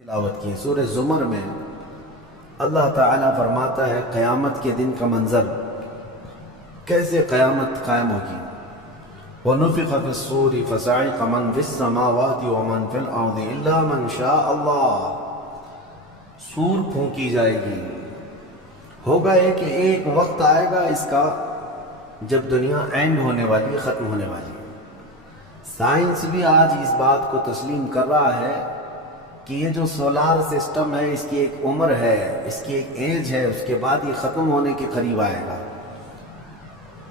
تلاوت کی سورہ زمر میں اللہ تعالیٰ فرماتا ہے قیامت کے دن کا منظر کیسے قیامت قائم ہوگی۔ وَنُفِخَ فِي الصُّورِ فَصَعِقَ مَنْ فِي السَّمَاوَاتِ وَمَنْ فِي الْأَرْضِ إِلَّا مَنْ شَاءَ اللَّهُ۔ سور پھونکی جائے گی، ہوگا یہ کہ ایک وقت آئے گا اس کا جب دنیا اینڈ ہونے والی، ختم ہونے والی۔ سائنس بھی آج اس بات کو تسلیم کر رہا ہے کہ یہ جو سولار سسٹم ہے اس کی ایک عمر ہے، اس کی ایک ایج ہے، اس کے بعد یہ ختم ہونے کے قریب آئے گا۔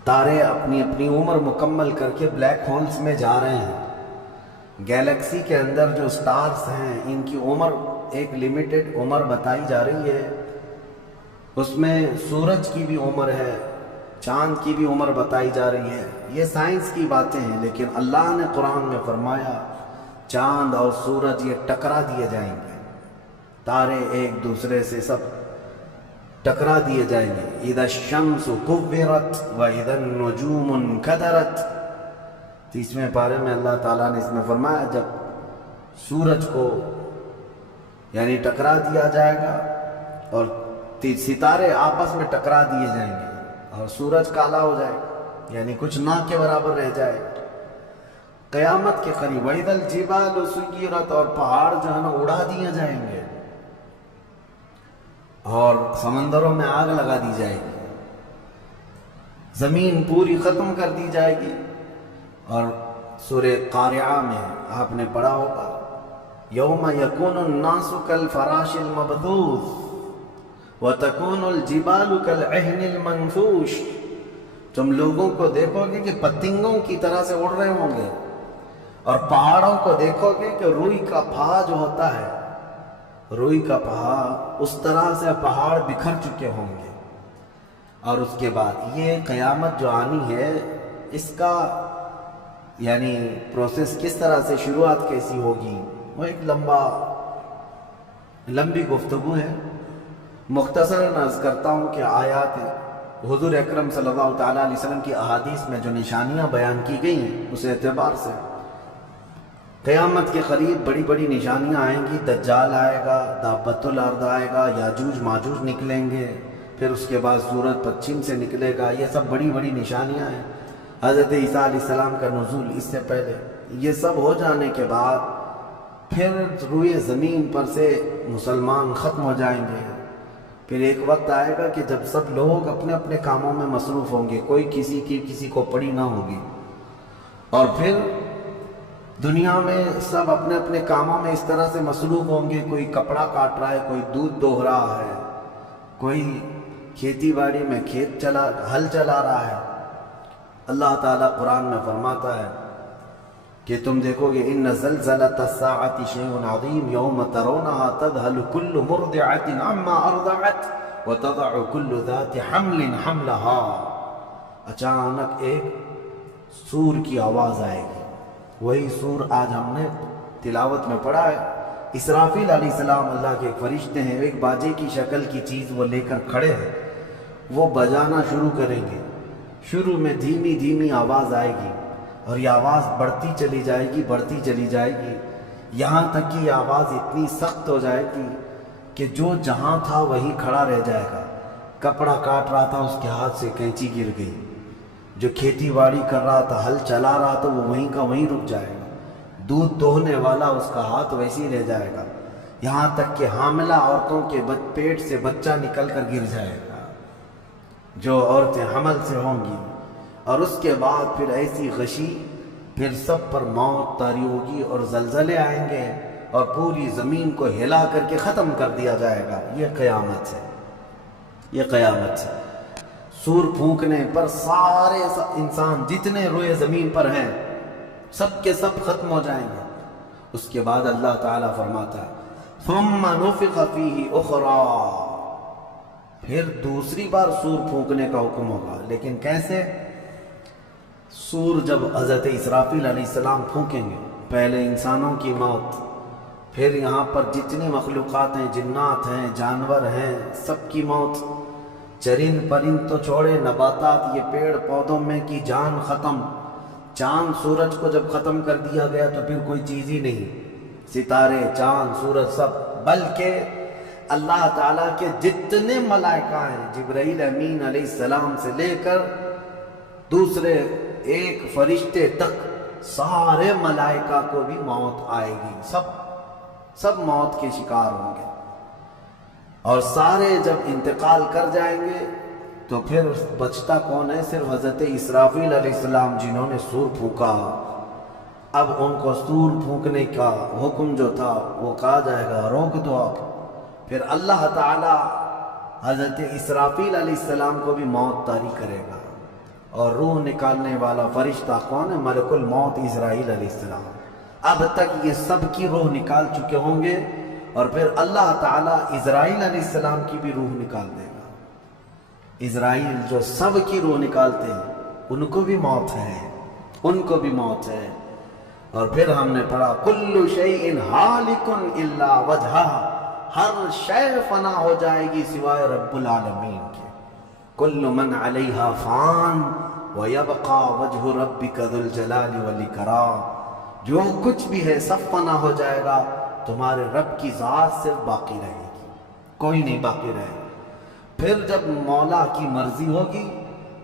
تارے اپنی اپنی عمر مکمل کر کے بلیک ہولز میں جا رہے ہیں۔ گیلیکسی کے اندر جو سٹارز ہیں ان کی عمر ایک لیمیٹڈ عمر بتائی جا رہی ہے، اس میں سورج کی بھی عمر ہے، چاند کی بھی عمر بتائی جا رہی ہے۔ یہ سائنس کی باتیں ہیں، لیکن اللہ نے قرآن میں فرمایا چاند اور سورج یہ ٹکرا دیے جائیں گے، تارے ایک دوسرے سے سب ٹکرا دیے جائیں گے۔ اذا الشمس كورت واذا النجوم انكدرت، 30ویں پارے میں اللہ تعالیٰ نے اس میں فرمایا جب سورج کو یعنی ٹکرا دیا جائے گا اور ستارے آپس میں ٹکرا دیے جائیں گے اور سورج کالا ہو جائے گا، یعنی کچھ نہ کے برابر رہ جائے گا۔ قیامت کے قریب وَإِذَا الْجِبَالُ سُيِّرَتْ، اور پہاڑ جو ہے نا اڑا دیے جائیں گے اور سمندروں میں آگ لگا دی جائے گی، زمین پوری ختم کر دی جائے گی۔ اور سورہ قارعہ میں آپ نے پڑھا ہوگا یوم یکون الناس کالفراش المبثوث وتکون الجبال کالعہن المنفوش، تم لوگوں کو دیکھو گے کہ پتنگوں کی طرح سے اڑ رہے ہوں گے، اور پہاڑوں کو دیکھو گے کہ روئی کا پہا جو ہوتا ہے، روئی کا پہا اس طرح سے پہاڑ بکھر چکے ہوں گے۔ اور اس کے بعد یہ قیامت جو آنی ہے اس کا یعنی پروسیس کس طرح سے، شروعات کیسی ہوگی، وہ ایک لمبی گفتگو ہے۔ مختصراً عرض کرتا ہوں کہ آیات حضور اکرم صلی اللہ تعالیٰ علیہ وسلم کی احادیث میں جو نشانیاں بیان کی گئی ہیں اس اعتبار سے قیامت کے قریب بڑی بڑی نشانیاں آئیں گی۔ دجال آئے گا، دابۃ الارض آئے گا، یاجوج ماجوج نکلیں گے، پھر اس کے بعد سورج پچھم سے نکلے گا، یہ سب بڑی بڑی نشانیاں ہیں۔ حضرت عیسیٰ علیہ السلام کا نزول اس سے پہلے، یہ سب ہو جانے کے بعد پھر روئے زمین پر سے مسلمان ختم ہو جائیں گے۔ پھر ایک وقت آئے گا کہ جب سب لوگ اپنے اپنے کاموں میں مصروف ہوں گے، کوئی کسی کو پڑی نہ ہوگی، اور پھر دنیا میں سب اپنے اپنے کاموں میں اس طرح سے مصروف ہوں گے، کوئی کپڑا کاٹ رہا ہے، کوئی دودھ دوہ رہا ہے، کوئی کھیتی باڑی میں ہل چلا رہا ہے۔ اللہ تعالیٰ قرآن میں فرماتا ہے کہ تم دیکھو گے ان زلزلۃ الساعۃ شیء عظیم یوم ترونھا تذہل کل مرضعۃ عما ارضعت وتضع کل ذات حمل حملھا، اچانک ایک سور کی آواز آئے گی۔ وہی سور آج ہم نے تلاوت میں پڑھا ہے۔ اسرافیل علیہ السلام اللہ کے ایک فرشتے ہیں، ایک باجے کی شکل کی چیز وہ لے کر کھڑے ہیں، وہ بجانا شروع کریں گے۔ شروع میں دھیمی دھیمی آواز آئے گی اور یہ آواز بڑھتی چلی جائے گی، بڑھتی چلی جائے گی، یہاں تک کہ یہ آواز اتنی سخت ہو جائے گی کہ جو جہاں تھا وہی کھڑا رہ جائے گا۔ کپڑا کاٹ رہا تھا اس کے ہاتھ سے کینچی گر گئی، جو کھیتی باڑی کر رہا تھا، ہل چلا رہا تھا، وہ وہیں کا وہیں رک جائے گا، دودھ دوہنے والا اس کا ہاتھ ویسے ہی رہ جائے گا، یہاں تک کہ حاملہ عورتوں کے پیٹ سے بچہ نکل کر گر جائے گا، جو عورتیں حمل سے ہوں گی۔ اور اس کے بعد پھر ایسی غشی، پھر سب پر موت طاری ہوگی اور زلزلے آئیں گے اور پوری زمین کو ہلا کر کے ختم کر دیا جائے گا۔ یہ قیامت ہے، یہ قیامت ہے۔ سور پھونکنے پر سارے انسان جتنے روئے زمین پر ہیں سب کے سب ختم ہو جائیں گے۔ اس کے بعد اللہ تعالیٰ فرماتا ہے ثم نفخ فیہ اخری، پھر دوسری بار سور پھونکنے کا حکم ہوگا۔ لیکن کیسے؟ سور جب حضرت اسرافیل علیہ السلام پھونکیں گے، پہلے انسانوں کی موت، پھر یہاں پر جتنی مخلوقات ہیں، جنات ہیں، جانور ہیں، سب کی موت، چرند پرند تو چھوڑے، نباتات، یہ پیڑ پودوں میں کی جان ختم۔ چاند سورج کو جب ختم کر دیا گیا تو پھر کوئی چیز ہی نہیں، ستارے چاند سورج سب، بلکہ اللہ تعالیٰ کے جتنے ملائکہ ہیں جبرائیل امین علیہ السلام سے لے کر دوسرے ایک فرشتے تک، سارے ملائکہ کو بھی موت آئے گی، سب موت کے شکار ہوں گے، اور سارے جب انتقال کر جائیں گے تو پھر بچتا کون ہے؟ صرف حضرت اسرافیل علیہ السلام جنہوں نے سور پھونکا۔ اب ان کو سور پھونکنے کا حکم جو تھا وہ کہا جائے گا روک دو آپ، پھر اللہ تعالی حضرت اسرافیل علیہ السلام کو بھی موت طاری کرے گا، اور روح نکالنے والا فرشتہ کون ہے؟ ملک الموت اسرائیل علیہ السلام۔ اب تک یہ سب کی روح نکال چکے ہوں گے، اور پھر اللہ تعالیٰ اسرائیل علیہ السلام کی بھی روح نکال دے گا۔ اسرائیل جو سب کی روح نکالتے ہیں ان کو بھی موت ہے، ان کو بھی موت ہے۔ اور پھر ہم نے پڑھا کل شیء ہالک الا وجہہ، ہر شے فنا ہو جائے گی سوائے رب العالمین کے۔ کل من علیہا فان ویبقى وجہ ربک ذو الجلال والاکرام، جو کچھ بھی ہے سب فنا ہو جائے گا، تمہارے رب کی ذات صرف باقی رہے گی، کوئی نہیں باقی رہے گا۔ پھر جب مولا کی مرضی ہوگی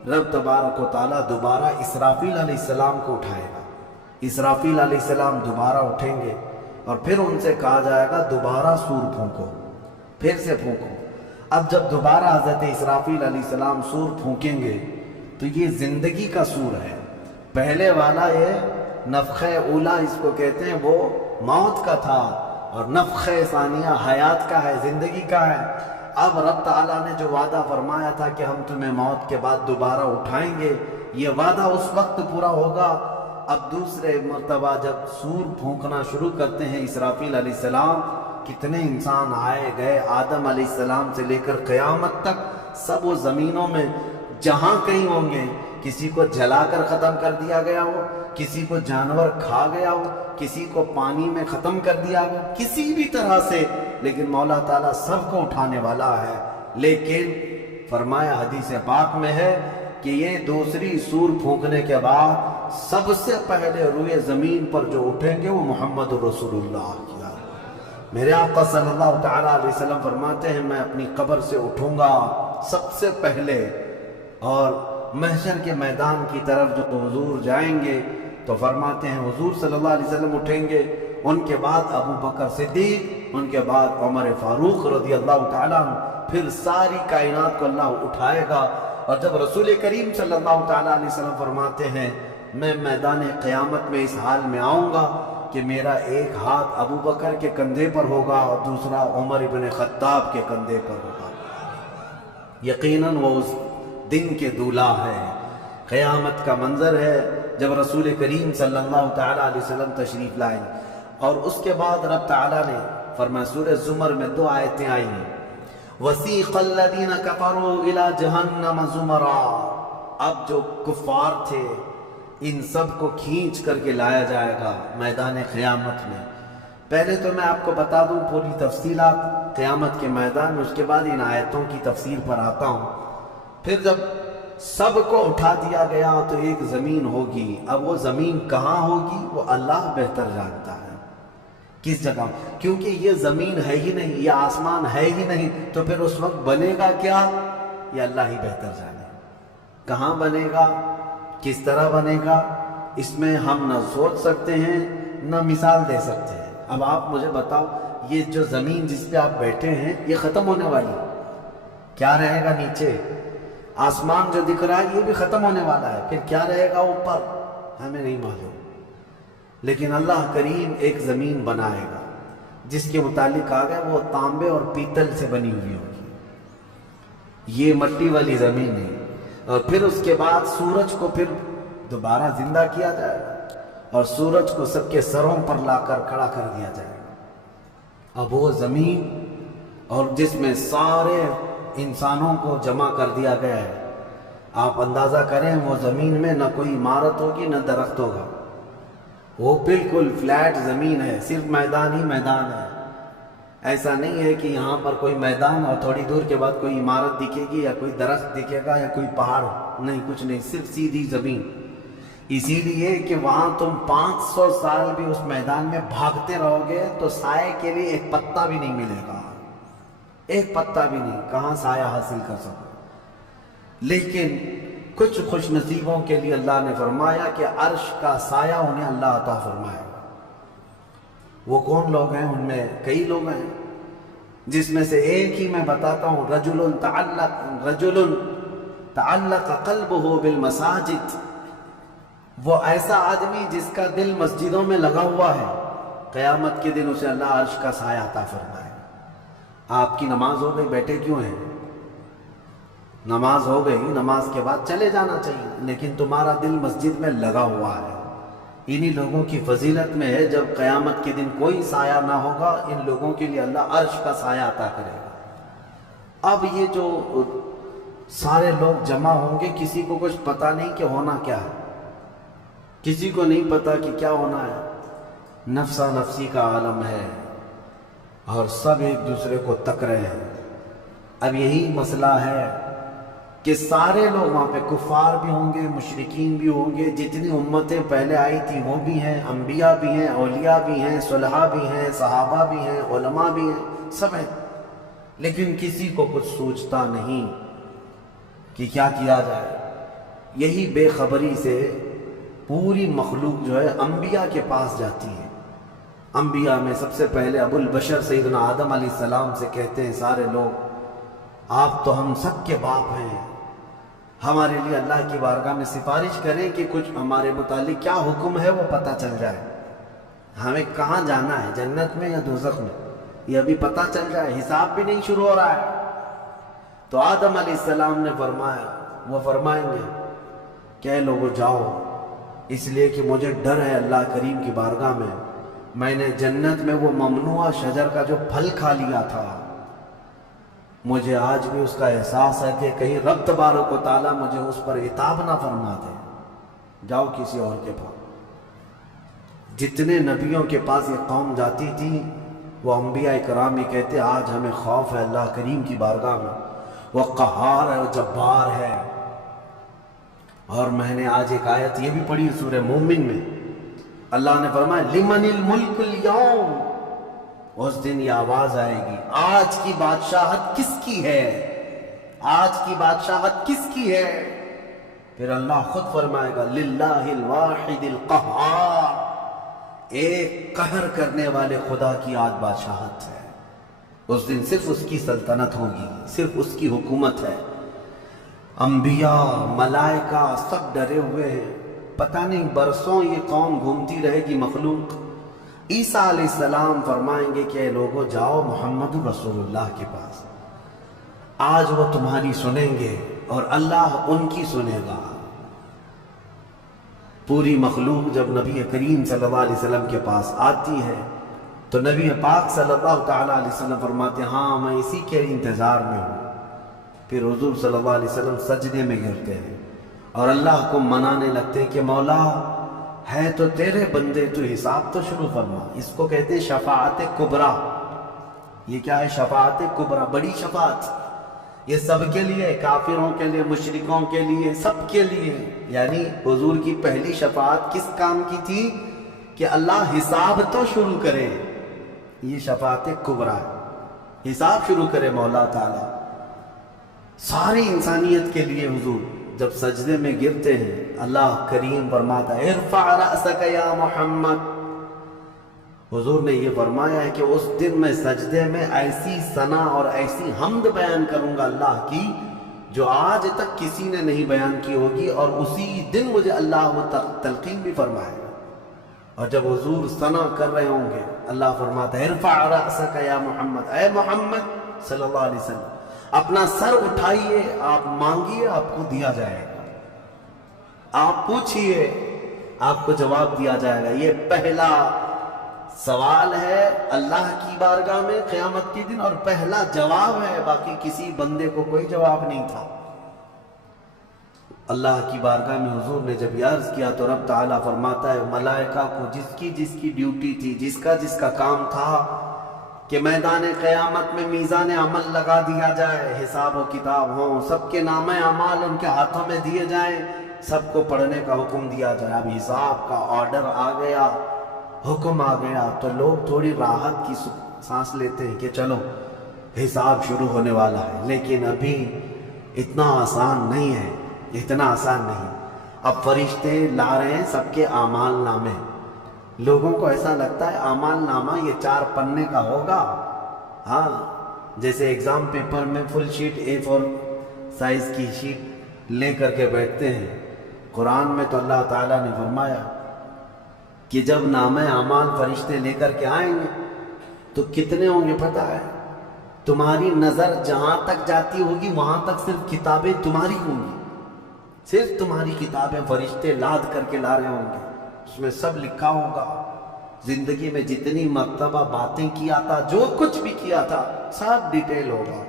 رب تبارک و تعالیٰ دوبارہ اسرافیل علیہ السلام کو اٹھائے گا، اسرافیل علیہ السلام دوبارہ اٹھیں گے، اور پھر ان سے کہا جائے گا دوبارہ سور پھونکو، پھر سے پھونکو۔ اب جب دوبارہ حضرت اسرافیل علیہ السلام سور پھونکیں گے تو یہ زندگی کا سور ہے، پہلے والا یہ نفخہ اولا اس کو کہتے ہیں وہ موت کا تھا، اور نفخہ ثانیہ حیات کا ہے، زندگی کا ہے۔ اب رب تعالیٰ نے جو وعدہ فرمایا تھا کہ ہم تمہیں موت کے بعد دوبارہ اٹھائیں گے، یہ وعدہ اس وقت پورا ہوگا۔ اب دوسرے مرتبہ جب سور پھونکنا شروع کرتے ہیں اسرافیل علیہ السلام، کتنے انسان آئے گئے، آدم علیہ السلام سے لے کر قیامت تک سب وہ زمینوں میں جہاں کہیں ہوں گے، کسی کو جلا کر ختم کر دیا گیا ہو، کسی کو جانور کھا گیا ہو، کسی کو پانی میں ختم کر دیا ہو، کسی بھی طرح سے، لیکن مولا تعالیٰ سب کو اٹھانے والا ہے۔ لیکن فرمایا حدیث پاک میں ہے کہ یہ دوسری سور پھونکنے کے بعد سب سے پہلے روئے زمین پر جو اٹھیں گے وہ محمد رسول اللہ کی۔ میرے آقا صلی اللہ تعالیٰ علیہ وسلم فرماتے ہیں میں اپنی قبر سے اٹھوں گا سب سے پہلے، اور محشر کے میدان کی طرف جو حضور جائیں گے تو فرماتے ہیں حضور صلی اللہ علیہ وسلم اٹھیں گے، ان کے بعد ابو بکر صدیق، ان کے بعد عمر فاروق رضی اللہ تعالیٰ عنہ، پھر ساری کائنات کو اللہ اٹھائے گا۔ اور جب رسول کریم صلی اللہ تعالیٰ علیہ وسلم فرماتے ہیں میں میدان قیامت میں اس حال میں آؤں گا کہ میرا ایک ہاتھ ابو بکر کے کندھے پر ہوگا اور دوسرا عمر ابن خطاب کے کندھے پر ہوگا، یقیناً وہ اس دن کے دولہ ہے، قیامت کا منظر ہے جب رسول کریم صلی اللہ تعالیٰ علیہ وسلم تشریف لائیں۔ اور اس کے بعد رب تعالیٰ نے فرمایا سورہ زمر میں 2 آیتیں آئی ہیں، وَسِيقَ الَّذِينَ كَفَرُوا إِلَى جَهَنَّمَ زُمَرًا، اب جو کفار تھے ان سب کو کھینچ کر کے لایا جائے گا میدان قیامت میں۔ پہلے تو میں آپ کو بتا دوں پوری تفصیلات قیامت کے میدان میں، اس کے بعد ان آیتوں کی تفسیر پر آتا ہوں۔ پھر جب سب کو اٹھا دیا گیا تو ایک زمین ہوگی، اب وہ زمین کہاں ہوگی وہ اللہ بہتر جانتا ہے کس جگہ، کیونکہ یہ زمین ہے ہی نہیں، یہ آسمان ہے ہی نہیں، تو پھر اس وقت بنے گا کیا یہ اللہ ہی بہتر جانے، کہاں بنے گا، کس طرح بنے گا، اس میں ہم نہ سوچ سکتے ہیں نہ مثال دے سکتے ہیں۔ اب آپ مجھے بتاؤ یہ جو زمین جس پہ آپ بیٹھے ہیں یہ ختم ہونے والی، کیا رہے گا نیچے؟ آسمان جو دکھ رہا ہے یہ بھی ختم ہونے والا ہے، پھر کیا رہے گا اوپر ہمیں نہیں معلوم، لیکن اللہ کریم ایک زمین بنائے گا جس کے متعلق آ گیا وہ تانبے اور پیتل سے بنی ہوئی ہوگی، یہ مٹی والی زمین ہے۔ اور پھر اس کے بعد سورج کو پھر دوبارہ زندہ کیا جائے گا، اور سورج کو سب کے سروں پر لا کر کھڑا کر دیا جائے گا۔ اب وہ زمین اور جس میں سارے انسانوں کو جمع کر دیا گیا ہے، آپ اندازہ کریں وہ زمین میں نہ کوئی عمارت ہوگی نہ درخت ہوگا، وہ بالکل فلیٹ زمین ہے، صرف میدان ہی میدان ہے۔ ایسا نہیں ہے کہ یہاں پر کوئی میدان اور تھوڑی دور کے بعد کوئی عمارت دکھے گی یا کوئی درخت دکھے گا یا کوئی پہاڑ، نہیں، کچھ نہیں، صرف سیدھی زمین۔ اسی لیے کہ وہاں تم 500 سال بھی اس میدان میں بھاگتے رہو گے تو سائے کے لیے ایک پتا بھی نہیں ملے گا، ایک پتا بھی نہیں، کہاں سایہ حاصل کر سکو۔ لیکن کچھ خوش نصیبوں کے لیے اللہ نے فرمایا کہ عرش کا سایہ انہیں اللہ عطا فرمائے گا۔ وہ کون لوگ ہیں؟ ان میں کئی لوگ ہیں، جس میں سے ایک ہی میں بتاتا ہوں، رجل تعلق قلبہ بالمساجد، وہ ایسا آدمی جس کا دل مسجدوں میں لگا ہوا ہے، قیامت کے دن اسے اللہ عرش کا سایہ عطا فرمائے۔ آپ کی نماز ہو گئی، بیٹھے کیوں ہیں؟ نماز ہو گئی، نماز کے بعد چلے جانا چاہیے، لیکن تمہارا دل مسجد میں لگا ہوا ہے۔ انہی لوگوں کی فضیلت میں ہے، جب قیامت کے دن کوئی سایہ نہ ہوگا، ان لوگوں کے لیے اللہ عرش کا سایہ عطا کرے گا۔ اب یہ جو سارے لوگ جمع ہوں گے، کسی کو کچھ پتہ نہیں کہ ہونا کیا ہے، کسی کو نہیں پتا کہ کیا ہونا ہے، نفسا نفسی کا عالم ہے، اور سب ایک دوسرے کو تک رہے ہیں۔ اب یہی مسئلہ ہے کہ سارے لوگ وہاں پہ، کفار بھی ہوں گے، مشرکین بھی ہوں گے، جتنی امتیں پہلے آئی تھی وہ بھی ہیں، انبیاء بھی ہیں، اولیاء بھی ہیں، صلحاء بھی ہیں، صحابہ بھی ہیں، علماء بھی ہیں، سب ہیں، لیکن کسی کو کچھ سوچتا نہیں کہ کیا کیا جائے۔ یہی بے خبری سے پوری مخلوق جو ہے انبیاء کے پاس جاتی ہے۔ انبیاء میں سب سے پہلے ابو البشر سیدنا آدم علیہ السلام سے کہتے ہیں سارے لوگ، آپ تو ہم سب کے باپ ہیں، ہمارے لیے اللہ کی بارگاہ میں سفارش کریں کہ کچھ ہمارے متعلق کیا حکم ہے وہ پتہ چل جائے، ہمیں کہاں جانا ہے، جنت میں یا دوزخ میں، یہ ابھی پتہ چل جائے، حساب بھی نہیں شروع ہو رہا ہے۔ تو آدم علیہ السلام نے فرمایا، وہ فرمائیں گے کہ اے لوگو جاؤ، اس لیے کہ مجھے ڈر ہے اللہ کریم کی بارگاہ میں نے جنت میں وہ ممنوع شجر کا جو پھل کھا لیا تھا، مجھے آج بھی اس کا احساس ہے کہ کہیں رب تبارک و تعالیٰ مجھے اس پر عتاب نہ فرما دے، جاؤ کسی اور کے پاس۔ جتنے نبیوں کے پاس یہ قوم جاتی تھی، وہ انبیاء کرام ہی کہتے آج ہمیں خوف ہے اللہ کریم کی بارگاہ میں، وہ قہار ہے، وہ جبار ہے۔ اور میں نے آج ایک آیت یہ بھی پڑھی سورہ مومن میں، اللہ نے فرمایا لمن الملک اليوم، اس دن یہ آواز آئے گی، آج کی بادشاہت کس کی ہے، آج کی بادشاہت کس کی ہے؟ پھر اللہ خود فرمائے گا للہ الواحد القہار، ایک قہر کرنے والے خدا کی آج بادشاہت ہے۔ اس دن صرف اس کی سلطنت ہوگی، صرف اس کی حکومت ہے۔ انبیاء، ملائکہ سب ڈرے ہوئے ہیں، پتہ نہیں برسوں یہ قوم گھومتی رہے گی مخلوق۔ عیسیٰ علیہ السلام فرمائیں گے کہ اے لوگو جاؤ محمد رسول اللہ کے پاس، آج وہ تمہاری سنیں گے اور اللہ ان کی سنے گا۔ پوری مخلوق جب نبی کریم صلی اللہ علیہ وسلم کے پاس آتی ہے تو نبی پاک صلی اللہ تعالیٰ علیہ وسلم فرماتے ہیں ہاں میں اسی کے انتظار میں ہوں۔ پھر حضور صلی اللہ علیہ وسلم سجدے میں گرتے ہیں اور اللہ کو منانے لگتے ہیں کہ مولا ہے تو تیرے بندے، تو حساب تو شروع فرما۔ اس کو کہتے ہیں شفاعت کبریٰ۔ یہ کیا ہے؟ شفاعت کبریٰ، بڑی شفاعت۔ یہ سب کے لیے، کافروں کے لیے، مشرکوں کے لیے، سب کے لیے۔ یعنی حضور کی پہلی شفاعت کس کام کی تھی؟ کہ اللہ حساب تو شروع کرے، یہ شفاعت کبریٰ ہے، حساب شروع کرے مولا تعالیٰ ساری انسانیت کے لیے۔ حضور جب سجدے میں گرتے ہیں اللہ کریم فرماتا ہے ارفع رأسک یا محمد۔ حضور نے یہ فرمایا ہے کہ اس دن میں سجدے میں ایسی ثنا اور ایسی حمد بیان کروں گا اللہ کی جو آج تک کسی نے نہیں بیان کی ہوگی، اور اسی دن مجھے اللہ وہ تلقین بھی فرمائے گا۔ اور جب حضور ثنا کر رہے ہوں گے اللہ فرماتا ہے ارفع رأسک یا محمد، اے محمد صلی اللہ علیہ وسلم اپنا سر اٹھائیے، آپ مانگیے آپ کو دیا جائے گا، آپ پوچھئے آپ کو جواب دیا جائے گا۔ یہ پہلا سوال ہے اللہ کی بارگاہ میں قیامت کے دن، اور پہلا جواب ہے، باقی کسی بندے کو کوئی جواب نہیں تھا۔ اللہ کی بارگاہ میں حضور نے جب یہ عرض کیا تو رب تعالیٰ فرماتا ہے ملائکہ کو جس کی ڈیوٹی تھی، جس کا کام تھا کہ میدان قیامت میں میزان عمل لگا دیا جائے، حساب و کتاب ہوں، سب کے نام اعمال ان کے ہاتھوں میں دیے جائیں، سب کو پڑھنے کا حکم دیا جائے. اب حساب کا آرڈر آ گیا، حکم آ گیا، تو لوگ تھوڑی راحت کی سانس لیتے ہیں کہ چلو حساب شروع ہونے والا ہے. لیکن ابھی اتنا آسان نہیں ہے، اتنا آسان نہیں. اب فرشتے لا رہے ہیں سب کے اعمال نامے. لوگوں کو ایسا لگتا ہے اعمال نامہ یہ 4 پنے کا ہوگا. ہاں، جیسے ایگزام پیپر میں فل شیٹ A4 سائز کی شیٹ لے کر کے بیٹھتے ہیں. قرآن میں تو اللہ تعالیٰ نے فرمایا کہ جب نامہ اعمال فرشتے لے کر کے آئیں گے تو کتنے ہوں گے پتہ ہے؟ تمہاری نظر جہاں تک جاتی ہوگی وہاں تک صرف کتابیں تمہاری ہوں گی، صرف تمہاری کتابیں فرشتے لاد کر کے لا رہے ہوں گے. اس میں سب لکھا ہوگا، زندگی میں جتنی مرتبہ باتیں کیا تھا، جو کچھ بھی کیا تھا، سب ڈیٹیل ہوگا.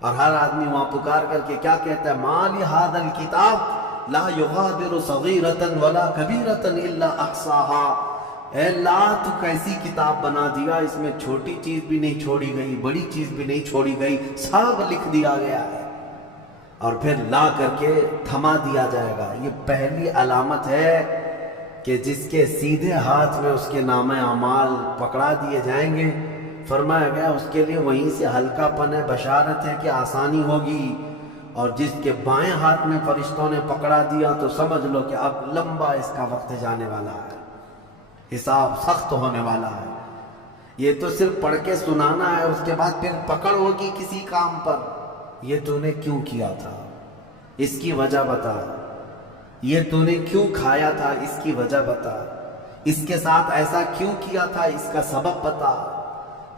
اور ہر آدمی وہاں پکار کر کے کیا کہتا ہے؟ ما لہذا الکتاب لا یغادر صغیرۃ ولا کبیرۃ الا احصاها. اے اللہ تو کیسی کتاب بنا دیا، اس میں چھوٹی چیز بھی نہیں چھوڑی گئی، بڑی چیز بھی نہیں چھوڑی گئی، سب لکھ دیا گیا ہے. اور پھر لا کر کے تھما دیا جائے گا. یہ پہلی علامت ہے کہ جس کے سیدھے ہاتھ میں اس کے نامہ اعمال پکڑا دیے جائیں گے، فرمایا گیا اس کے لیے وہیں سے ہلکا پن ہے، بشارت ہے کہ آسانی ہوگی. اور جس کے بائیں ہاتھ میں فرشتوں نے پکڑا دیا تو سمجھ لو کہ اب لمبا اس کا وقت جانے والا ہے، حساب سخت ہونے والا ہے. یہ تو صرف پڑھ کے سنانا ہے، اس کے بعد پھر پکڑ ہوگی کسی کام پر. یہ تو نے کیوں کیا تھا، اس کی وجہ بتا. یہ تو نے کیوں کھایا تھا، اس کی وجہ بتا. اس کے ساتھ ایسا کیوں کیا تھا، اس کا سبب بتا.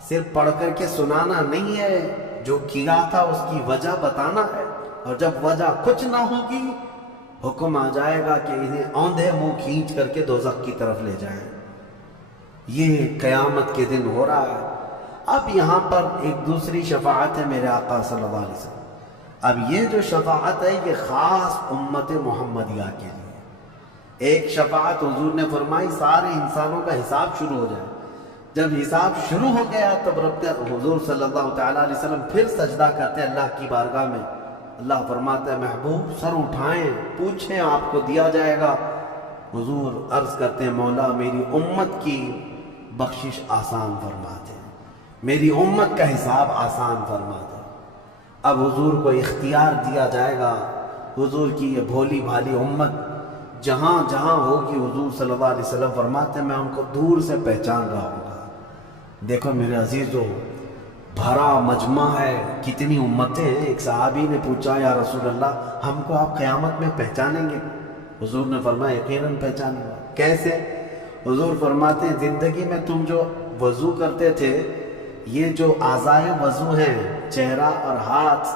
صرف پڑھ کر کے سنانا نہیں ہے، جو کیا تھا اس کی وجہ بتانا ہے. اور جب وجہ کچھ نہ ہوگی، حکم آ جائے گا کہ انہیں اوندھے منہ کھینچ کر کے دوزخ کی طرف لے جائیں. یہ قیامت کے دن ہو رہا ہے. اب یہاں پر ایک دوسری شفاعت ہے میرے آقا صلی اللہ علیہ وسلم. اب یہ جو شفاعت ہے یہ خاص امت محمدیہ کے لیے. ایک شفاعت حضور نے فرمائی سارے انسانوں کا حساب شروع ہو جائے. جب حساب شروع ہو گیا تب رب حضور صلی اللہ تعالیٰ علیہ وسلم پھر سجدہ کرتے اللہ کی بارگاہ میں. اللہ فرماتا ہے محبوب سر اٹھائیں، پوچھیں، آپ کو دیا جائے گا. حضور عرض کرتے ہیں مولا میری امت کی بخشش آسان فرما دے، میری امت کا حساب آسان فرما دے. اب حضور کو اختیار دیا جائے گا. حضور کی یہ بھولی بھالی امت جہاں جہاں ہوگی حضور صلی اللہ علیہ وسلم فرماتے ہیں میں ان کو دور سے پہچان رہا ہوں گا. دیکھو میرے عزیزو، بھرا مجمع ہے، کتنی امتیں ہیں. ایک صحابی نے پوچھا یا رسول اللہ ہم کو آپ قیامت میں پہچانیں گے؟ حضور نے فرمایا یقیناً پہچانیں گے. کیسے؟ حضور فرماتے ہیں زندگی میں تم جو وضو کرتے تھے، یہ جو اعضائے وضو ہیں، چہرہ اور ہاتھ،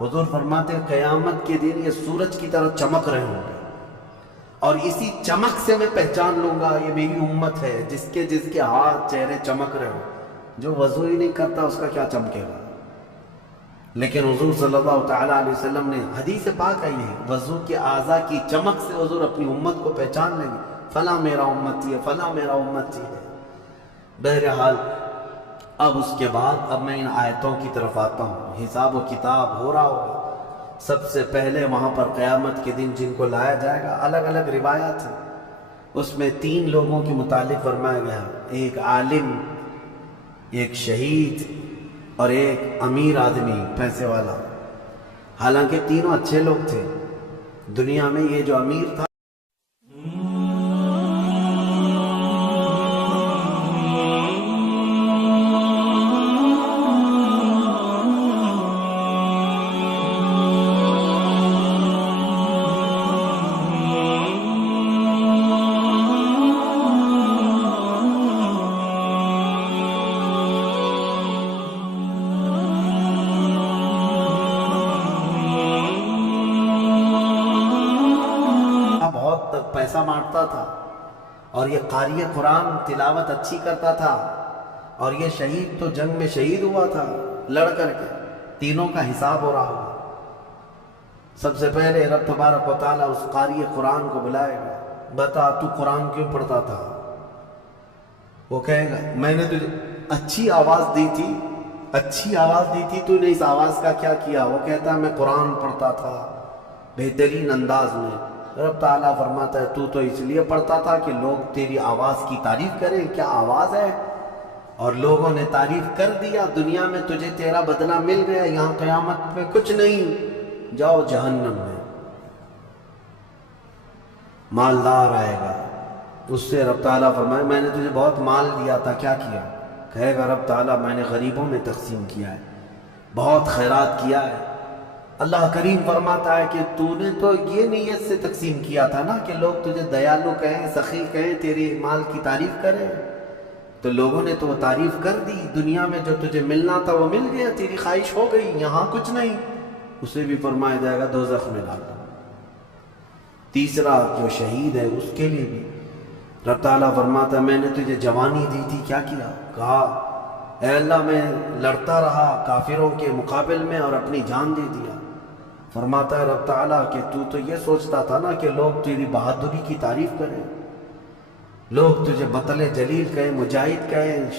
حضور فرماتے ہیں قیامت کے دن یہ سورج کی طرح چمک رہے ہوں گے. اور اسی چمک سے میں پہچان لوں گا یہ میری امت ہے. جس کے ہاتھ چہرے چمک رہے ہوں. جو وضو ہی نہیں کرتا اس کا کیا چمکے گا؟ لیکن حضور صلی اللہ تعالیٰ علیہ وسلم نے حدیث پاک آئی ہے وضو کے اعضاء کی چمک سے حضور اپنی امت کو پہچان لیں گے. فلاں میرا امتی ہے، فلاں میرا امتی ہے. بہرحال اب اس کے بعد اب میں ان آیتوں کی طرف آتا ہوں. حساب و کتاب ہو رہا ہوگا. سب سے پہلے وہاں پر قیامت کے دن جن کو لایا جائے گا، الگ الگ روایات ہیں، اس میں 3 لوگوں کے متعلق فرمایا گیا. ایک عالم، ایک شہید اور ایک امیر آدمی پیسے والا. حالانکہ تینوں اچھے لوگ تھے. دنیا میں یہ جو امیر تھا پیسہ بانٹتا تھا، اور یہ قاری قرآن تلاوت اچھی کرتا تھا، اور یہ شہید تو جنگ میں شہید ہوا تھا لڑ کر کے. تینوں کا حساب ہو رہا ہوگا. سب سے پہلے رب تبارک و تعالیٰ اس قاری قرآن کو بلائے گا. بتا تو قرآن کیوں پڑھتا تھا؟ وہ کہے گا میں نے تجھے اچھی آواز دی تھی، اچھی آواز دی تھی، تو نے اس آواز کا کیا کیا؟ وہ کہتا ہے میں قرآن پڑھتا تھا بہترین انداز میں. رب تعالیٰ فرماتا ہے تو اس لیے پڑھتا تھا کہ لوگ تیری آواز کی تعریف کریں، کیا آواز ہے، اور لوگوں نے تعریف کر دیا، دنیا میں تجھے تیرا بدلہ مل گیا، یہاں قیامت میں کچھ نہیں، جاؤ جہنم میں۔ مالدار آئے گا، اس سے رب تعالیٰ فرمائے میں نے تجھے بہت مال دیا تھا، کیا کیا؟ کہے گا رب تعالیٰ میں نے غریبوں میں تقسیم کیا ہے، بہت خیرات کیا ہے۔ اللہ کریم فرماتا ہے کہ تو نے تو یہ نیت سے تقسیم کیا تھا نا کہ لوگ تجھے دیالو کہیں، سخی کہیں، تیری مال کی تعریف کریں، تو لوگوں نے تو وہ تعریف کر دی، دنیا میں جو تجھے ملنا تھا وہ مل گیا، تیری خواہش ہو گئی، یہاں کچھ نہیں، اسے بھی فرمایا جائے گا دوزخ میں ڈال دو۔ تیسرا جو شہید ہے اس کے لیے بھی رب تعالیٰ فرماتا ہے میں نے تجھے جوانی دی تھی، کیا کیا؟ کہا اے اللہ میں لڑتا رہا کافروں کے مقابل میں اور اپنی جان دے دیا۔ فرماتا ہے رب تعالیٰ کہ تو یہ سوچتا تھا نا کہ لوگ تیری بہادری کی تعریف کریں، لوگ تجھے بطل جلیل کہیں، مجاہد کہیں،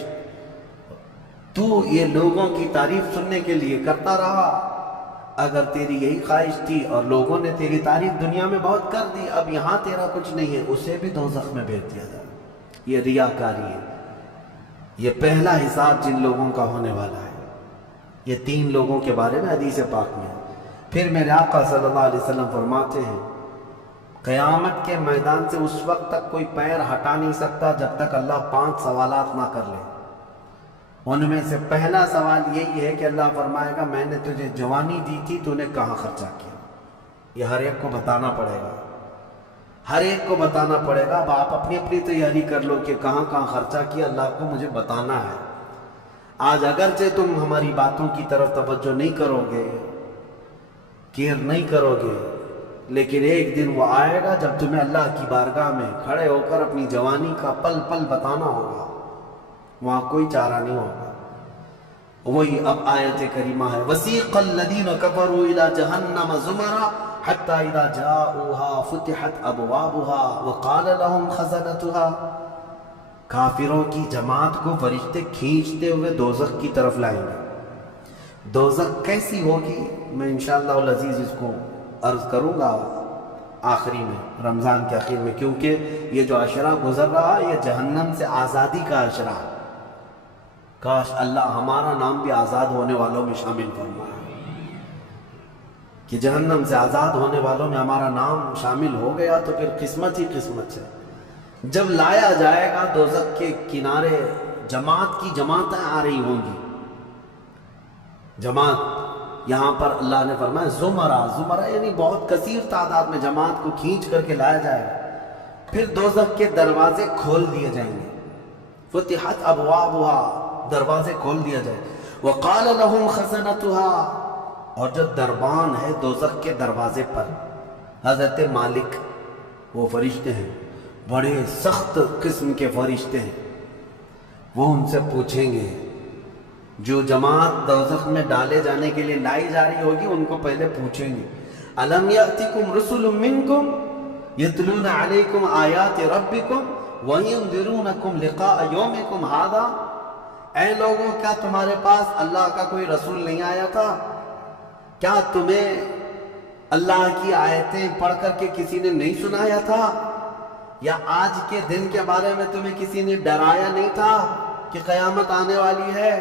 تو یہ لوگوں کی تعریف سننے کے لیے کرتا رہا۔ اگر تیری یہی خواہش تھی اور لوگوں نے تیری تعریف دنیا میں بہت کر دی، اب یہاں تیرا کچھ نہیں ہے، اسے بھی دوزخ میں بھیج دیا جائے۔ یہ ریاکاری ہے، یہ پہلا حساب جن لوگوں کا ہونے والا ہے۔ یہ 3 لوگوں کے بارے میں حدیث پاک میں ہے۔ پھر میرے آقا صلی اللہ علیہ وسلم فرماتے ہیں قیامت کے میدان سے اس وقت تک کوئی پیر ہٹا نہیں سکتا جب تک اللہ 5 سوالات نہ کر لے۔ ان میں سے پہلا سوال یہی ہے کہ اللہ فرمائے گا میں نے تجھے جوانی دی تھی، تو نے کہاں خرچہ کیا؟ یہ ہر ایک کو بتانا پڑے گا، ہر ایک کو بتانا پڑے گا۔ اب آپ اپنی اپنی تیاری کر لو کہ کہاں کہاں خرچہ کیا، اللہ کو مجھے بتانا ہے۔ آج اگرچہ تم ہماری باتوں کی طرف توجہ نہیں کرو گے، کیئر نہیں کرو گے، لیکن ایک دن وہ آئے گا جب تمہیں اللہ کی بارگاہ میں کھڑے ہو کر اپنی جوانی کا پل پل بتانا ہوگا، وہاں کوئی چارہ نہیں ہوگا۔ وہی اب آیت کریمہ ہے وَسِيقَ الَّذِينَ كَفَرُوا إِلَى جَهَنَّمَ زُمَرًا حَتَّى إِذَا جَاءُوهَا فُتِحَتْ أَبْوَابُهَا وَقَالَ لَهُمْ خَزَنَتُهَا، کافروں کی جماعت کو فرشتے کھینچتے ہوئے دوزخ کی طرف لائیں گے۔ دوزخ کیسی ہوگی میں انشاءاللہ العزیز اس کو عرض کروں گا آخری میں، رمضان کے آخر میں، کیونکہ یہ جو عشرہ گزر رہا یہ جہنم سے آزادی کا عشرہ ہے۔ کاش اللہ ہمارا نام بھی آزاد ہونے والوں میں شامل فرمائے، کہ جہنم سے آزاد ہونے والوں میں ہمارا نام شامل ہو گیا تو پھر قسمت ہی قسمت ہے۔ جب لایا جائے گا دوزخ کے کنارے جماعت کی جماعتیں آ رہی ہوں گی، جماعت یہاں پر اللہ نے فرمایا زمرہ یعنی بہت کثیر تعداد میں جماعت کو کھینچ کر کے لایا جائے گا۔ پھر دوزخ کے دروازے کھول دیے جائیں گے، فتحت ابوابها، دروازے کھول دیا جائے، وقال لهم خزنتها، اور جو دربان ہے دوزخ کے دروازے پر حضرت مالک، وہ فرشتے ہیں، بڑے سخت قسم کے فرشتے ہیں، وہ ان سے پوچھیں گے، جو جماعت دوزخ میں ڈالے جانے کے لیے لائی جا رہی ہوگی ان کو پہلے پوچھیں گے الم یأتکم رسل منکم یتلون علیکم آیات ربکم وینذرونکم لقاء یومکم ھذا، اے لوگوں کیا تمہارے پاس اللہ کا کوئی رسول نہیں آیا تھا؟ کیا تمہیں اللہ کی آیتیں پڑھ کر کے کسی نے نہیں سنایا تھا؟ یا آج کے دن کے بارے میں تمہیں کسی نے ڈرایا نہیں تھا کہ قیامت آنے والی ہے؟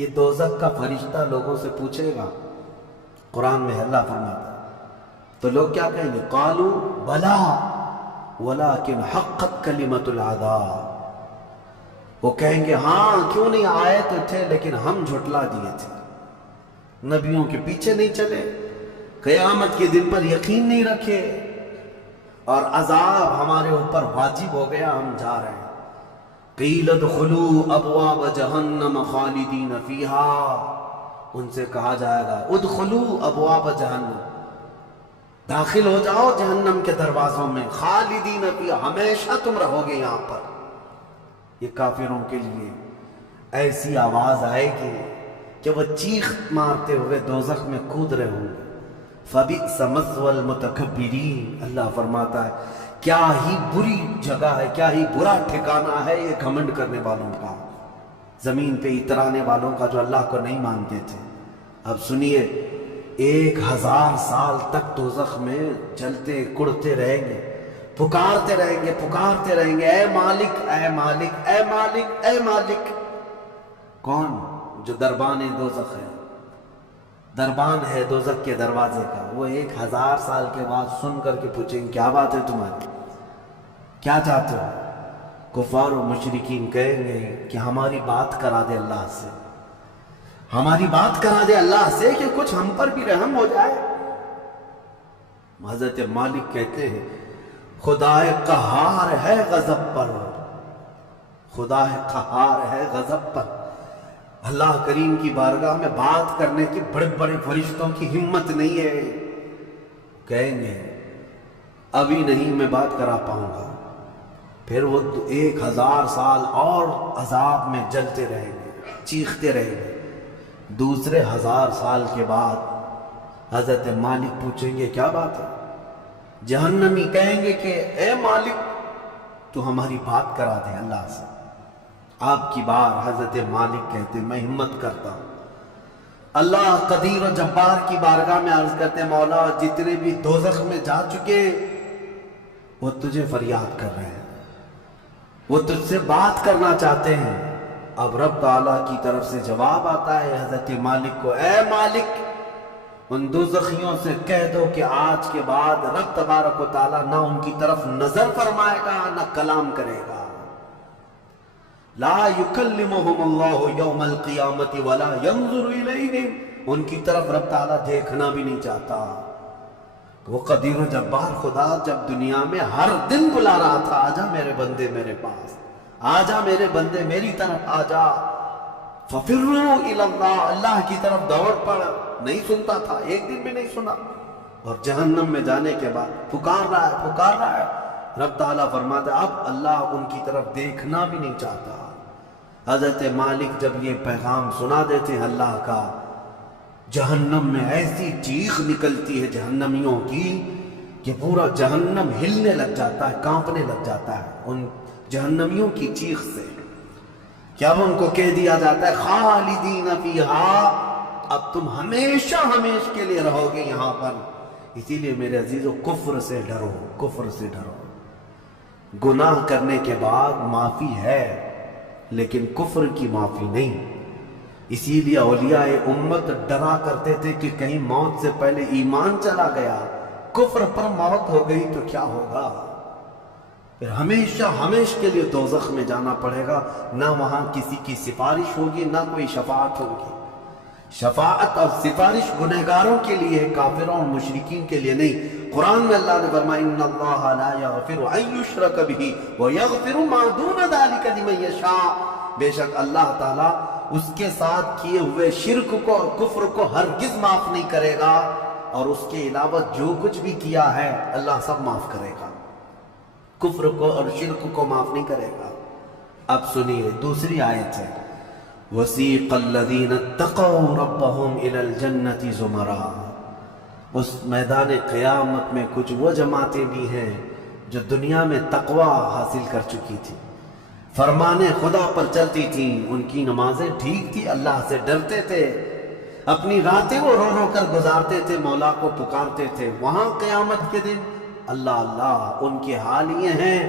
یہ دوزخ کا فرشتہ لوگوں سے پوچھے گا، قرآن میں اللہ فرماتا ہے، تو لوگ کیا کہیں گے؟ قالوا بلا ولکن حقت کلمۃ العذاب، وہ کہیں گے ہاں کیوں نہیں آئے تو تھے لیکن ہم جھٹلا دیے تھے، نبیوں کے پیچھے نہیں چلے، قیامت کے دن پر یقین نہیں رکھے، اور عذاب ہمارے اوپر واجب ہو گیا، ہم جا رہے ہیں۔ قیل ادخلوا ابواب جہنم خالدین فیہا، ان سے کہا جائے گا ادخلوا ابواب جہنم، داخل ہو جاؤ جہنم کے دروازوں میں، خالدین فیہا، ہمیشہ تم رہو گے یہاں پر۔ یہ کافروں کے لیے ایسی آواز آئے گی کہ وہ چیخ مارتے ہوئے دوزخ میں کود رہے ہوں گے۔ فَبِئْسَ مَثْوَى الْمُتَكَبِّرِينَ، اللہ فرماتا ہے کیا ہی بری جگہ ہے، کیا ہی برا ٹھکانہ ہے یہ گھمنڈ کرنے والوں کا، زمین پہ اترانے والوں کا جو اللہ کو نہیں مانتے تھے۔ اب سنیے 1000 سال تک دوزخ میں جلتے کڑتے رہیں گے، پکارتے رہیں گے، اے مالک اے مالک اے مالک اے مالک۔ کون؟ جو دربان دوزخ ہے، دربان ہے دوزخ کے دروازے کا، وہ 1000 سال کے بعد سن کر کے پوچھیں گے کیا بات ہے تمہاری، کیا چاہتے ہو؟ کفار و مشرکین کہیں گے کہ ہماری بات کرا دے اللہ سے، ہماری بات کرا دے اللہ سے کہ کچھ ہم پر بھی رحم ہو جائے۔ حضرت مالک کہتے ہیں خدا قہار ہے غضب پر، خدا قہار ہے غضب پر۔ اللہ کریم کی بارگاہ میں بات کرنے کی بڑے بڑے فرشتوں کی ہمت نہیں ہے، کہیں گے ابھی نہیں میں بات کرا پاؤں گا۔ پھر وہ 1000 سال اور عذاب میں جلتے رہیں گے، چیختے رہیں گے۔ دوسرے 1000 سال کے بعد حضرت مالک پوچھیں گے کیا بات ہے؟ جہنمی کہیں گے کہ اے مالک تو ہماری بات کرا دے اللہ سے۔ آپ کی بار حضرت مالک کہتے میں ہمت کرتا ہوں، اللہ قدیر و جبار کی بارگاہ میں عرض کرتے مولا جتنے بھی دوزخ میں جا چکے وہ تجھے فریاد کر رہے ہیں، وہ تجھ سے بات کرنا چاہتے ہیں۔ اب رب تعالیٰ کی طرف سے جواب آتا ہے حضرت مالک کو، اے مالک ان دوزخیوں سے کہہ دو کہ آج کے بعد رب تبارک و تعالیٰ نہ ان کی طرف نظر فرمائے گا نہ کلام کرے گا۔ لا یکلمہم اللہ یوم القیامت ولا ینظر الیہم، ان کی طرف رب تعالیٰ دیکھنا بھی نہیں چاہتا۔ وہ قدیر و جبار خدا جب دنیا میں ہر دن بلا رہا تھا آجا میرے بندے میرے پاس، آجا میرے بندے میری طرف آجا، ففروا الی اللہ، اللہ کی طرف دوڑ پڑ، نہیں سنتا تھا، ایک دن بھی نہیں سنا۔ اور جہنم میں جانے کے بعد پکار رہا ہے، رب تعالیٰ فرماتا ہے اب اللہ ان کی طرف دیکھنا بھی نہیں چاہتا۔ حضرت مالک جب یہ پیغام سنا دیتے ہیں اللہ کا، جہنم میں ایسی چیخ نکلتی ہے جہنمیوں کی کہ پورا جہنم ہلنے لگ جاتا ہے، کانپنے لگ جاتا ہے ان جہنمیوں کی چیخ سے۔ کیا ان کو کہہ دیا جاتا ہے خالدین فیہا، اب تم ہمیشہ کے لیے رہو گے یہاں پر۔ اسی لیے میرے عزیزو کفر سے ڈرو، کفر سے ڈرو۔ گناہ کرنے کے بعد معافی ہے لیکن کفر کی معافی نہیں۔ اسی لیے اولیاء امت ڈرا کرتے تھے کہ کہیں موت سے پہلے ایمان چلا گیا، کفر پر موت ہو گئی تو کیا ہوگا؟ پھر ہمیشہ کے لیے دوزخ میں جانا پڑے گا، نہ وہاں کسی کی سفارش ہوگی نہ کوئی شفاعت ہوگی۔ شفاعت اور سفارش گنہگاروں کے لیے، کافروں اور مشرکین کے لیے نہیں۔ قرآن میں اللہ نے فرمایا ان اللہ لا یغفر ان یشرک بہ ویغفر ما دون ذلک لمن یشاء، بے شک اللہ تعالیٰ اس کے ساتھ کیے ہوئے شرک کو اور کفر کو ہرگز معاف نہیں کرے گا، اور اس کے علاوہ جو کچھ بھی کیا ہے اللہ سب معاف کرے گا، کفر کو اور شرک کو معاف نہیں کرے گا۔ اب سنیے دوسری آیت ہے وَسِيقَ الَّذِينَ اتَّقَوْا رَبَّهُمْ إِلَى الْجَنَّةِ زُمَرًا، اس میدان قیامت میں کچھ وہ جماعتیں بھی ہیں جو دنیا میں تقوی حاصل کر چکی تھی، فرمان خدا پر چلتی تھیں، ان کی نمازیں ٹھیک تھی، اللہ سے ڈرتے تھے، اپنی راتیں وہ رو رو کر گزارتے تھے، مولا کو پکارتے تھے۔ وہاں قیامت کے دن اللہ ان کے حال یہ ہیں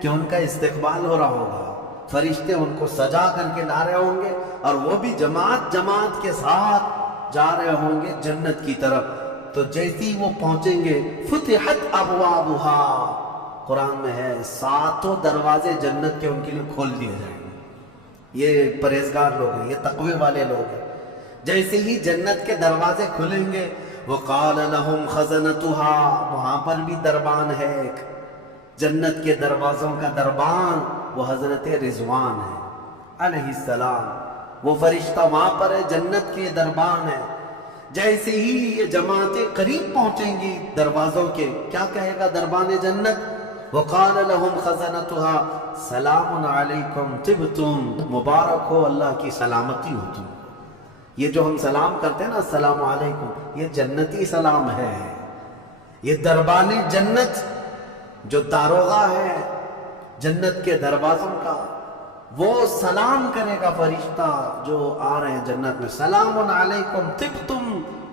کہ ان کا استقبال ہو رہا ہوگا، فرشتے ان کو سجا کر کے لا رہے ہوں گے، اور وہ بھی جماعت کے ساتھ جا رہے ہوں گے جنت کی طرف۔ تو جیسی وہ پہنچیں گے فتحت ابوابہا، قرآن میں ہے 7 دروازے جنت کے ان کے لیے کھول دیے جائیں گے۔ یہ پرہیزگار لوگ ہیں، یہ تقوی والے لوگ ہیں۔ جیسے ہی جنت کے دروازے کھلیں گے وقال لهم خزنتها، وہاں پر بھی دربان ہے ایک، جنت کے دروازوں کا دربان وہ حضرت رضوان ہے علیہ السلام، وہ فرشتہ وہاں پر ہے، جنت کے دربان ہے۔ جیسے ہی یہ جماعتیں قریب پہنچیں گی دروازوں کے، کیا کہے گا دربان جنت؟ وقال لهم خزنتها سلام علیکم طبتم، مبارک ہو اللہ کی سلامتی ہو تم۔ یہ جو ہم سلام کرتے ہیں نا السلام علیکم، یہ جنتی سلام ہے۔ یہ دربان جنت جو داروغہ ہے جنت کے دروازوں کا، وہ سلام کرے گا فرشتہ جو آ رہے ہیں جنت میں، سلام علیکم طبتم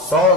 100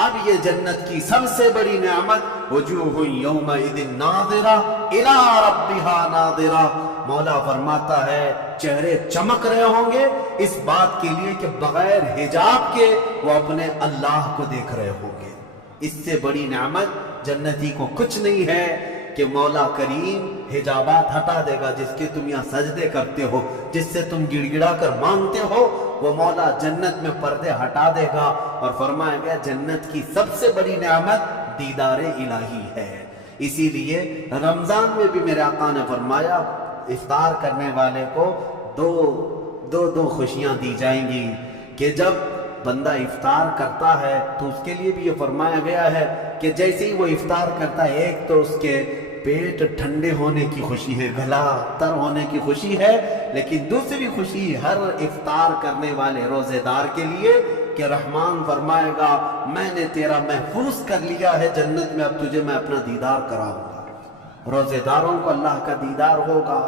اب یہ جنت کی سب سے بڑی نعمت وجوہ یومئذ ناظرہ الی ربہا ناظرہ، مولا فرماتا ہے چہرے چمک رہے ہوں گے اس بات کے لیے کہ بغیر حجاب کے وہ اپنے اللہ کو دیکھ رہے ہوں گے۔ اس سے بڑی نعمت جنتی کو کچھ نہیں ہے کہ مولا کریم حجابات ہٹا دے گا، جس کے تم یہاں سجدے کرتے ہو، جس سے تم گڑ گڑا کر مانگتے ہو، وہ مولا جنت میں پردے ہٹا دے گا۔ اور فرمایا گیا جنت کی سب سے بڑی نعمت دیدار الہی ہے۔ اسی لیے رمضان میں بھی میرے آقا نے فرمایا افطار کرنے والے کو دو خوشیاں دی جائیں گی، کہ جب بندہ افطار کرتا ہے تو اس کے لیے بھی یہ فرمایا گیا ہے کہ جیسے ہی وہ افطار کرتا ہے، ایک تو اس کے پیٹ ٹھنڈے ہونے کی خوشی ہے، گلا تر ہونے کی خوشی ہے، لیکن دوسری خوشی ہر افطار کرنے والے روزے دار کے لیے کہ رحمان فرمائے گا میں نے تیرا محفوظ کر لیا ہے جنت میں، اب تجھے میں اپنا دیدار کراؤں گا۔ روزے داروں کو اللہ کا دیدار ہوگا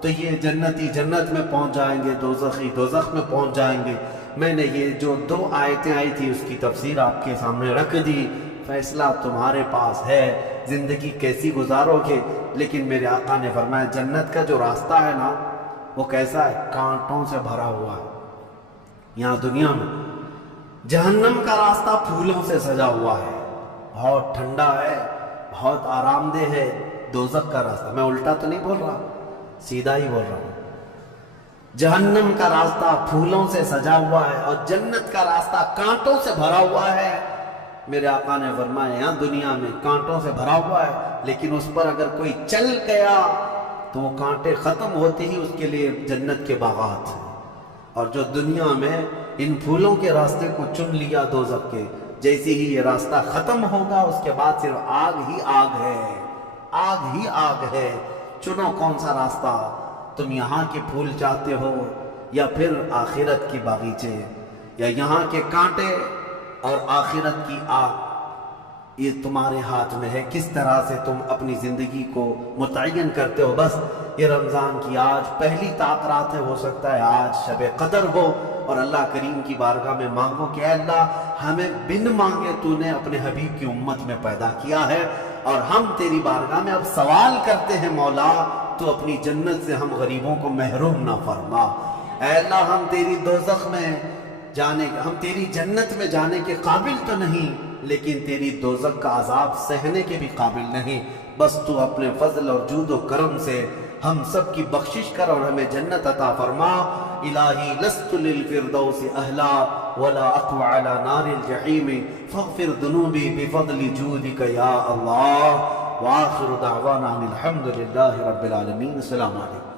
تو یہ جنتی جنت میں پہنچ جائیں گے، دوزخی دوزخ میں پہنچ جائیں گے۔ میں نے یہ جو 2 آیتیں آئی تھی اس کی تفسیر آپ کے سامنے رکھ دی، فیصلہ تمہارے پاس ہے زندگی کیسی گزارو گے۔ لیکن میرے آقا نے فرمایا جنت کا جو راستہ ہے نا وہ کیسا ہے، کانٹوں سے بھرا ہوا ہے۔ یہاں دنیا میں جہنم کا راستہ پھولوں سے سجا ہوا ہے، بہت ٹھنڈا ہے، بہت آرام دہ ہے۔ دوزخ کا راستہ، میں الٹا تو نہیں بول رہا، سیدھا ہی بول رہا ہوں، جہنم کا راستہ پھولوں سے سجا ہوا ہے اور جنت کا راستہ کانٹوں سے بھرا ہوا ہے۔ میرے آقا نے فرمایا یہاں دنیا میں کانٹوں سے بھرا ہوا ہے، لیکن اس پر اگر کوئی چل گیا تو وہ کانٹے ختم ہوتے ہی اس کے لیے جنت کے باغات ہیں۔ اور جو دنیا میں ان پھولوں کے راستے کو چن لیا دوزخ کے، جیسے ہی یہ راستہ ختم ہوگا اس کے بعد صرف آگ ہی آگ ہے، آگ ہی آگ ہے۔ چنو کون سا راستہ، تم یہاں کے پھول چاہتے ہو یا پھر آخرت کے باغیچے، یا یہاں کے کانٹے اور آخرت کی آگ، یہ تمہارے ہاتھ میں ہے کس طرح سے تم اپنی زندگی کو متعین کرتے ہو۔ بس یہ رمضان کی آج پہلی تاخرات ہے، ہو سکتا ہے آج شب قدر ہو اور اللہ کریم کی بارگاہ میں مانگو کہ اے اللہ ہمیں بن مانگے تو نے اپنے حبیب کی امت میں پیدا کیا ہے، اور ہم تیری بارگاہ میں اب سوال کرتے ہیں مولا تو اپنی جنت سے ہم غریبوں کو محروم نہ فرما۔ اے اللہ ہم تیری دوزخ میں جانے، ہم تیری جنت میں جانے کے قابل تو نہیں، لیکن تیری دوزخ کا عذاب سہنے کے بھی قابل نہیں، بس تو اپنے فضل اور جود و کرم سے ہم سب کی بخشش کر اور ہمیں جنت عطا فرما۔ الہی لست للفردوس اہلا ولا اقوى على نار الجحیم فاغفر ذنوبی بفضل جودک یا اللہ۔ وآخر دعوانا ان الحمد للہ رب العالمین۔ السلام علیکم۔